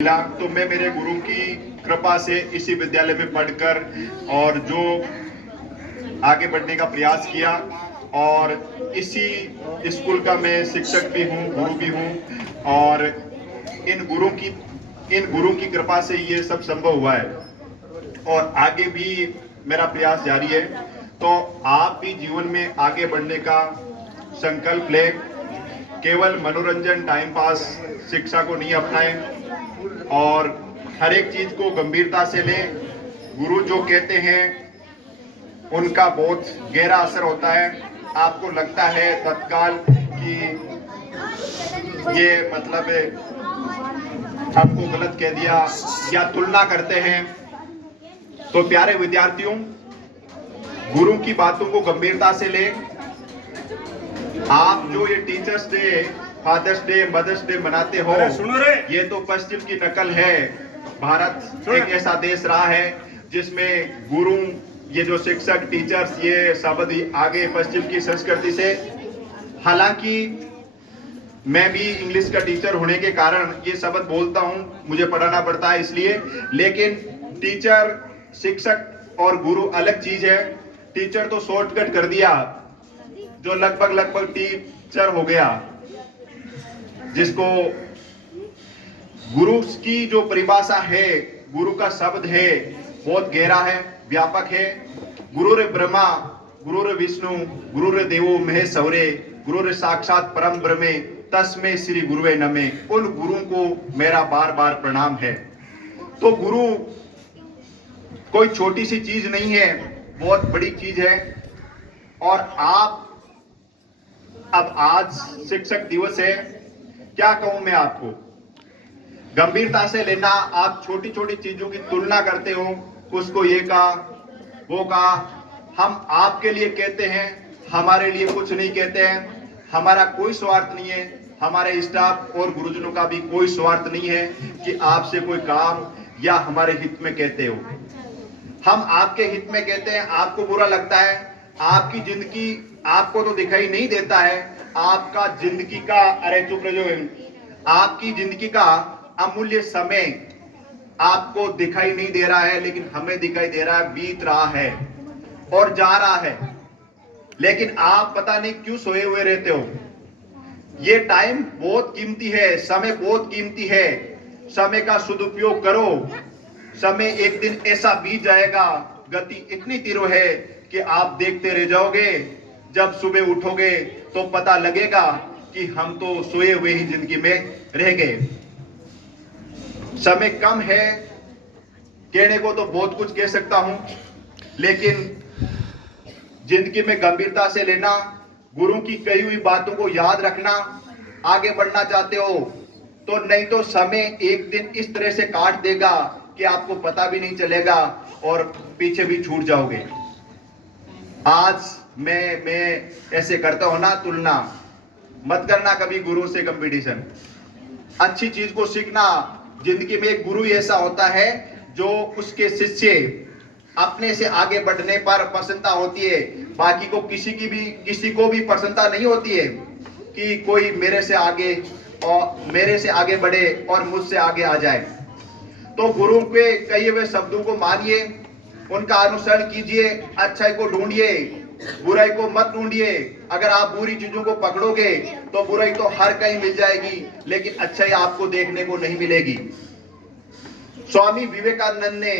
मिला तो मैं मेरे गुरु की कृपा से इसी विद्यालय में पढ़कर और जो आगे बढ़ने का प्रयास किया और इसी स्कूल का मैं शिक्षक भी हूँ, गुरु भी हूँ और इन गुरु की कृपा से ये सब संभव हुआ है और आगे भी मेरा प्रयास जारी है। तो आप भी जीवन में आगे बढ़ने का संकल्प लें, केवल मनोरंजन टाइम पास शिक्षा को नहीं अपनाएं और हर एक चीज को गंभीरता से लें। गुरु जो कहते हैं उनका बहुत गहरा असर होता है। आपको लगता है तत्काल कि ये मतलब हमको गलत कह दिया या तुलना करते हैं, तो प्यारे विद्यार्थियों, गुरु की बातों को गंभीरता से लें। आप जो ये teachers day, fathers day, mothers day मनाते हो, ये तो पश्चिम की नकल है। भारत एक ऐसा देश रहा है जिसमें गुरु, ये जो शिक्षक, टीचर्स, ये शब्द आगे पश्चिम की संस्कृति से। हालांकि मैं भी इंग्लिश का टीचर होने के कारण ये शब्द बोलता हूँ, मुझे पढ़ाना पड़ता है इसलिए, लेकिन टीचर, शिक्षक और गुरु अलग चीज है। टीचर तो शॉर्टकट कर दिया, जो लगभग टीचर हो गया, जिसको गुरु की जो परिभाषा है, गुरु का शब्द है, बहुत गहरा है, व्यापक है। गुरुर ब्रह्मा गुरुर विष्णु गुरुर देवो महेश्वरे गुरुर साक्षात परम ब्रह्मे तस्मै श्री गुरुवे नमे। उन गुरु को मेरा बार बार प्रणाम है। तो गुरु कोई छोटी सी चीज नहीं है, बहुत बड़ी चीज है। और आप, अब आज शिक्षक दिवस है, क्या कहूं मैं आपको, गंभीरता से लेना। आप छोटी छोटी चीजों की तुलना करते हो, उसको ये कहा, वो कहा। हम आपके लिए कहते हैं, हमारे लिए कुछ नहीं कहते हैं। हमारा कोई स्वार्थ नहीं है, हमारे स्टाफ और गुरुजनों का भी कोई स्वार्थ नहीं है कि आपसे कोई काम या हमारे हित में कहते हो। हम आपके हित में कहते हैं। आपको बुरा लगता है, आपकी जिंदगी आपको तो दिखाई नहीं देता है। आपका जिंदगी का, अरे चुप रहो, आपकी जिंदगी का अमूल्य समय आपको दिखाई नहीं दे रहा है, लेकिन हमें दिखाई दे रहा है, बीत रहा है और जा रहा है। लेकिन आप पता नहीं क्यों सोए हुए रहते हो। ये टाइम बहुत कीमती है, समय बहुत कीमती है। समय का सदुपयोग करो। समय एक दिन ऐसा बीत जाएगा, गति इतनी तीव्र है कि आप देखते रह जाओगे। जब सुबह उठोगे तो पता लगेगा कि हम तो सोए हुए ही जिंदगी में रह गए। समय कम है, कहने को तो बहुत कुछ कह सकता हूं, लेकिन जिंदगी में गंभीरता से लेना, गुरु की कही हुई बातों को याद रखना। आगे बढ़ना चाहते हो तो, नहीं तो समय एक दिन इस तरह से काट देगा कि आपको पता भी नहीं चलेगा और पीछे भी छूट जाओगे। आज मैं ऐसे करता हूं ना, तुलना मत करना कभी गुरु से कंपटीशन। अच्छी चीज को सीखना। जिंदगी में एक गुरु ऐसा होता है जो उसके शिष्य अपने से आगे बढ़ने पर प्रसन्नता होती है। बाकी को किसी को भी प्रसन्नता नहीं होती है कि कोई मेरे से आगे बढ़े और मुझसे आगे आ जाए। तो गुरु के कहे हुए शब्दों को मानिए, उनका अनुसरण कीजिए, अच्छाई को ढूंढिए, बुराई को मत ढूंढिए। अगर आप बुरी चीजों को पकड़ोगे तो बुराई तो हर कहीं मिल जाएगी, लेकिन अच्छाई आपको देखने को नहीं मिलेगी। स्वामी विवेकानंद ने